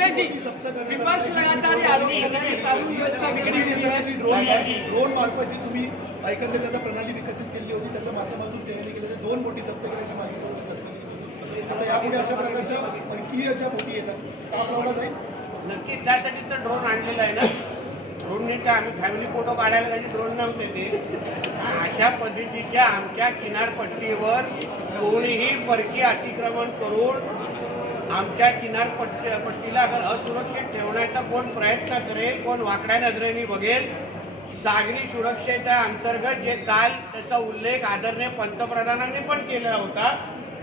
संजय जी, विपक्ष लगातार ये आरोप कर रहा है कि कानून व्यवस्था बिगड़ी हुई है। ड्रोन मार्फत जी तुम्ही एकंदरीत प्रणाली विकसित केली होती, त्याच्या माध्यमातून केले गेले 2 बोटी जप्त करायची मागणी होती. आता यापुढे अशा प्रकारच्या आणखी ज्या बोटी येतात ताप लावला जाईल. नक्की त्यासाठी तर ड्रोन आणलेला आहे ना. ड्रोनने तर आम्ही फॅमिली फोटो काढायला काही ड्रोन नव्हते ते. अशा पद्धतीच्या आमच्या किनारपट्टीवर कोणीही परकीय अतिक्रमण करून आमच्या किनारपट्टीला अगर असुरक्षित ठेवण्याचा कोण प्रयत्न करेल, कोण वाकड्या नजरेने बघेल. सागरी सुरक्षेच्या अंतर्गत जे काल त्याचा उल्लेख आदरणीय पंतप्रधानांनी पण केला होता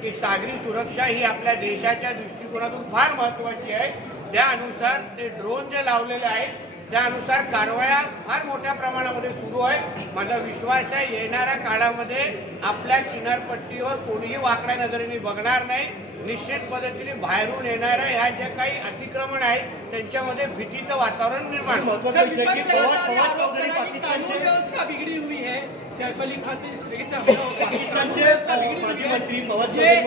की सागरी सुरक्षा ही आपल्या देशाच्या दृष्टिकोनातून फार महत्त्वाची आहे. त्यानुसार ते ड्रोन जे लावलेले आहेत त्यानुसार कारवाया फार मोठ्या प्रमाणामध्ये सुरू आहे. माझा विश्वास आहे येणाऱ्या काळामध्ये आपल्या किनारपट्टीवर कोणीही वाकड्या नजरेने बघणार नाही. निश्चित पद्धतीने बाहेरून येणाऱ्या ह्या ज्या काही अतिक्रमण आहेत त्यांच्यामध्ये भीतीचं वातावरण निर्माण होतं. कानून व्यवस्था बिगड़ी हुई है। सैफ अली खान ने इस तरीके से हमला होता है, कानून व्यवस्था बिगड़ी हुई है। मंत्री फवाद चौधरी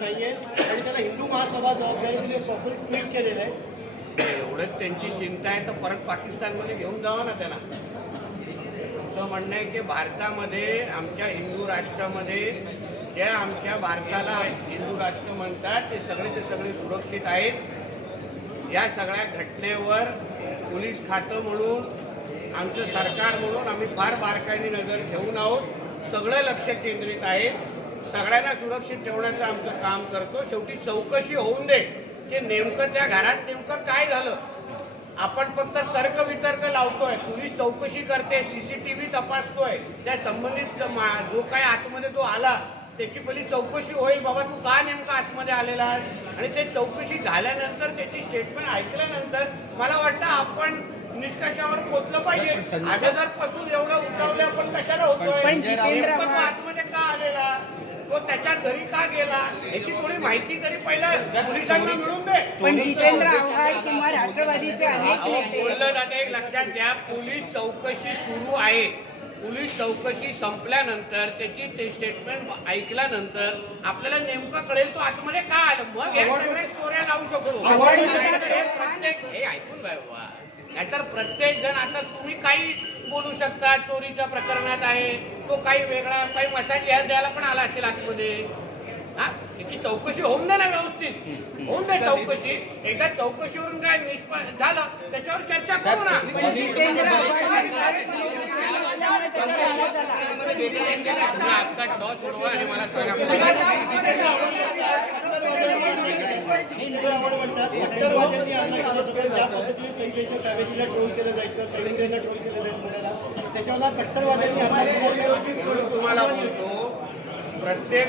नाहीये आणि त्याला हिंदू महासभा जबाबदारी दिली, प्रॉपर ट्विट केलेलं आहे. एवढंच त्यांची चिंता आहे तर परत पाकिस्तानमध्ये घेऊन जावं ना त्याला. तुमचं म्हणणं आहे की भारतामध्ये आमच्या हिंदू राष्ट्रामध्ये ज्या आमच्या भारताला हिंदू राष्ट्र म्हणतात ते सगळे सुरक्षित आहेत. या सगळ्या घटनेवर पोलीस खातं म्हणून आमचं सरकार म्हणून आम्ही फार बारकाईने नजर ठेवून आहोत. सगळं लक्ष केंद्रित आहे. सगळ्यांना सुरक्षित ठेवण्याचं आमचं काम करतो. शेवटी चौकशी होऊन दे की नेमकं त्या घरात नेमकं काय झालं. आपण फक्त तर्कवितर्क लावतोय, पोलीस चौकशी करते, सीसीटीव्ही तपासतोय, त्या संबंधित जो काय आतमध्ये तो आला त्याची पहिली चौकशी होईल. बाबा तू का नेमका आतमध्ये आलेला आहेस आणि ते चौकशी झाल्यानंतर त्याची स्टेटमेंट ऐकल्यानंतर मला वाटतं आपण निष्कर्षावर पोहोचलं पाहिजे. अगोदरपासून एवढं उठावलं आपण कशाला होतोय, नेमकं तो आतमध्ये का आलेला, तो त्याच्या घरी का गेला याची थोडी माहिती तरी पहिला पोलिसांना मिळून दे. पण जितेंद्र आव्हाड किंवा राष्ट्रवादीचे अनेक नेते बोललं जाते. एक लक्षात घ्या, पोलीस चौकशी सुरू आहे. पोलीस चौकशी संपल्यानंतर त्याची ते स्टेटमेंट ऐकल्यानंतर आपल्याला नेमकं कळेल तो आतमध्ये का आलं. मग या सगळ्या स्टोऱ्या लावू शकतो. प्रत्येक हे ऐकून बाबा नाहीतर प्रत्येक जण आता तुम्ही काही बोलू शकता. चोरीच्या प्रकरणात आहे तो काही वेगळा काही मसाज द्यायला पण आला असेल आतमध्ये. हा त्याची चौकशी होऊन दे ना, व्यवस्थित होऊन दे चौकशी. एकदा चौकशीवरून काय निष्पन्न झालं त्याच्यावर चर्चा करू ना. आपला डॉ सोडवा आणि मला सांगा. तुम्हाला बोलतो प्रत्येक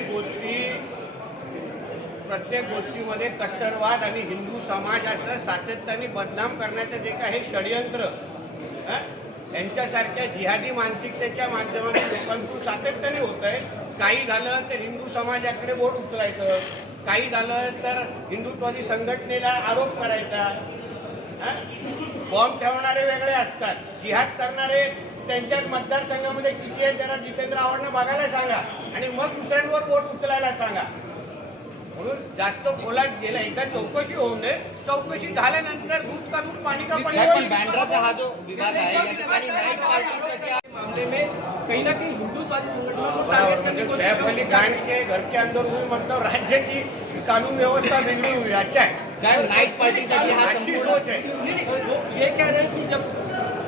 गोष्टीमध्ये कट्टरवाद आणि हिंदू समाजाचं सातत्याने बदनाम करण्याचं जे काही षडयंत्र यांच्यासारख्या जिहादी मानसिकतेच्या माध्यमातून लोकांकडून सातत्याने होत आहे. काही झालं तर हिंदू समाजाकडे बोट उचलायचं, काही झालं तर हिंदुत्वादी संघटनेला आरोप करायचा. बॉम्ब ठेवणारे वेगळे असतात, जिहाद करणारे त्यांच्याच मतदारसंघामध्ये किती आहे जरा जितेंद्र आव्हाडनं बघायला सांगा आणि मग दुसऱ्यांवर बोट उचलायला सांगा. म्हणून जास्त बोलायला गेलं. एकदा चौकशी होऊन दे. चौकशी झाल्यानंतर दूध का दूध पाणी का पाणी. बँड्राचा हा जो विभाग आहे या ठिकाणी नाईट पार्टीसाठी मामले में कहीं ना कहीं हिंदुत्वादी संगठनों को बराबर. टारगेट करने की कोशिश सैफ अली खान के घर के अंदर हुई मतलब राज्य की कानून व्यवस्था बिगड़ी हुई. अच्छा है साहेब, नाईट पार्टीसाठी हा अच्छी संपूर्ण सोच है. नहीं, वो ये कह रहे हैं कि जब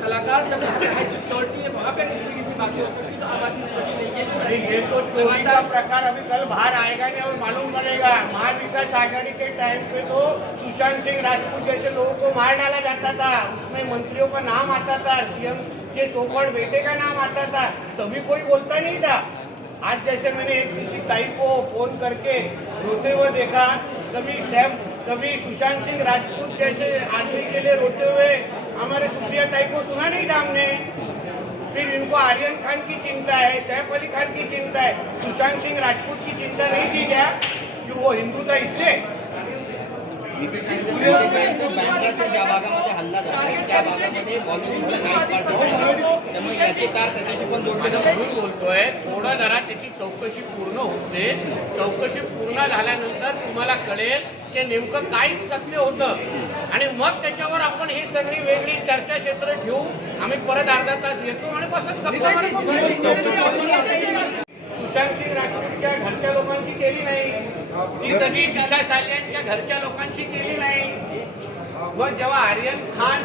कलाकार जब हाई सिक्योरिटी है वहाँ पे इस तरीके से बातें हो सकती तो आम आदमी सुरक्षित नहीं अरे है. ये तो चोरी का प्रकार अभी कल बाहर आएगा नहीं और मालूम पड़ेगा. महाविकास आघाड़ी के टाइम पे तो सुशांत सिंह राजपूत जैसे लोगों को मार डाला जाता था. उसमें मंत्रियों का नाम आता था, सीएम के सोकॉल्ड बेटे का नाम आता था, तभी कोई बोलता नहीं था. आज जैसे मैंने एक किसी ताई को फोन करके रोते हुए देखा, कभी सुशांत सिंह राजपूत जैसे आदमी के लिए रोते हुए हमारे सुप्रिया ताई को सुना नहीं था हमने. फिर इनको आर्यन खान की चिंता है, सैफ अली खान की चिंता है, सुशांत सिंह राजपूत की चिंता नहीं थी क्या कि वो हिंदू था इसलिए. बँड्राचा ज्या भागामध्ये हल्ला झाला त्या भागामध्ये बॉलिवूडच्या नाईट पार्टी त्यामुळे याचे तार त्याच्याशी पण जोडले जातात. म्हणून बोलतोय थोडं जरा त्याची चौकशी पूर्ण होते. चौकशी पूर्ण झाल्यानंतर तुम्हाला कळेल ते नेमकं काय सत्य होतं आणि मग त्याच्यावर आपण ही सगळी वेगळी चर्चा क्षेत्र ठेवू. आम्ही परत अर्धा तास येतो आणि बसत गप्पा मारत बसू. सुशांत सिंग राजपूतच्या घरच्या लोकांची केली नाही, ती कधी दिशा सालियांच्या घरच्या लोकांशी केली नाही. मग जेव्हा आर्यन खान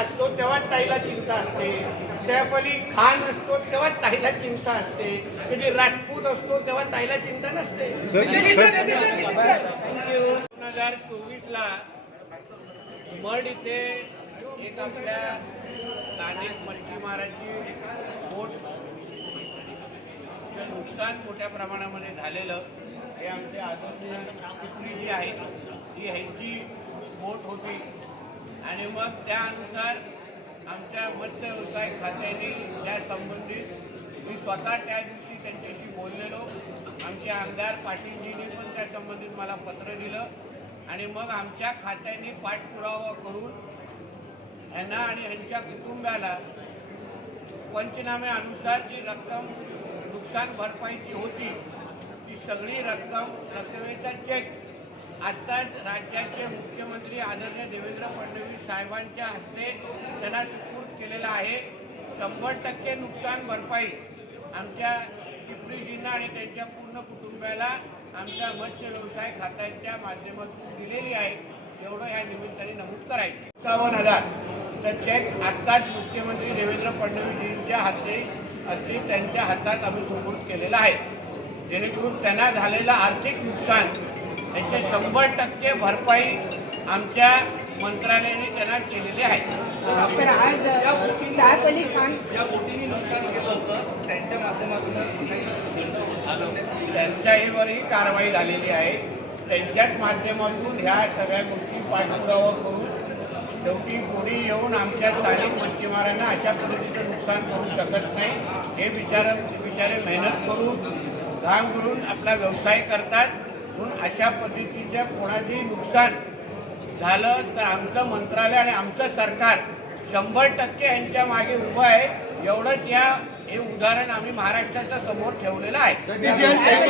असतो तेव्हा ताईला चिंता असते, सैफ अली खान असतो तेव्हा ताईला चिंता असते, कधी राजपूत असतो तेव्हा ताईला चिंता नसते. 2024ला मड इथे एक आपल्या स्थानिक मच्छीमाराची बोट नुकसान मोठ्या प्रमाणामध्ये झालेलं, हे आमच्या आदरणीय पिपरी जी आहे ती ह्यांची बोट होती आणि मग त्यानुसार आमच्या मत्स्य व्यवसाय खात्याने त्या संबंधित मी स्वतः त्या दिवशी त्यांच्याशी बोललेलो. आमचे आमदार पाटीलजींनी पण त्या संबंधित मला पत्र दिलं आणि मग आमच्या खात्याने पाठपुरावा करून यांना आणि ह्यांच्या कुटुंबाला पंचनाम्यानुसार जी रक्कम नुकसान भरपाईची होती ती सगळी रकमेचा चेक आत्ताच राज्याचे मुख्यमंत्री आदरणीय देवेंद्र फडणवीस साहेबांच्या हस्ते त्यांना सुपूर्द केलेला आहे. 100% नुकसान भरपाई आमच्या चिपरीजींना आणि त्यांच्या पूर्ण कुटुंबाला आमच्या मत्स्य व्यवसाय खात्याच्या माध्यमातून दिलेली आहे. एवढं या निमित्ताने नमूद करायचं. 57,000 चेक आत्ताच मुख्यमंत्री देवेंद्र फडणवीसजींच्या हाती असतील त्यांच्या हातात आम्ही सुपूर्द केलेला आहे, जेणेकरून त्यांना झालेलं आर्थिक नुकसान याचे 100% भरपाई आमच्या मंत्रालयाने त्यांना केलेली आहे. पण आज सैफ अली खान या बोटीने नुकसान केलं होतं त्यांच्या माध्यमातून त्यांच्यावरही कारवाई झालेली आहे. त्यांच्याच माध्यमातून ह्या सगळ्या गोष्टी पाठपुरावा करून शेवटी कोणी येऊन आमच्या स्थानिक मच्छीमारांना अशा पद्धतीचं नुकसान करू शकत नाही. हे बिचारे मेहनत करून घाम करून आपला व्यवसाय करतात, म्हणून अशा पद्धतीच्या कोणाचंही नुकसान झालं तर आमचं मंत्रालय आणि आमचं सरकार 100% यांच्या मागे उभं आहे. एवढंच हे उदाहरण आम्ही महाराष्ट्राच्या समोर ठेवलेलं आहे.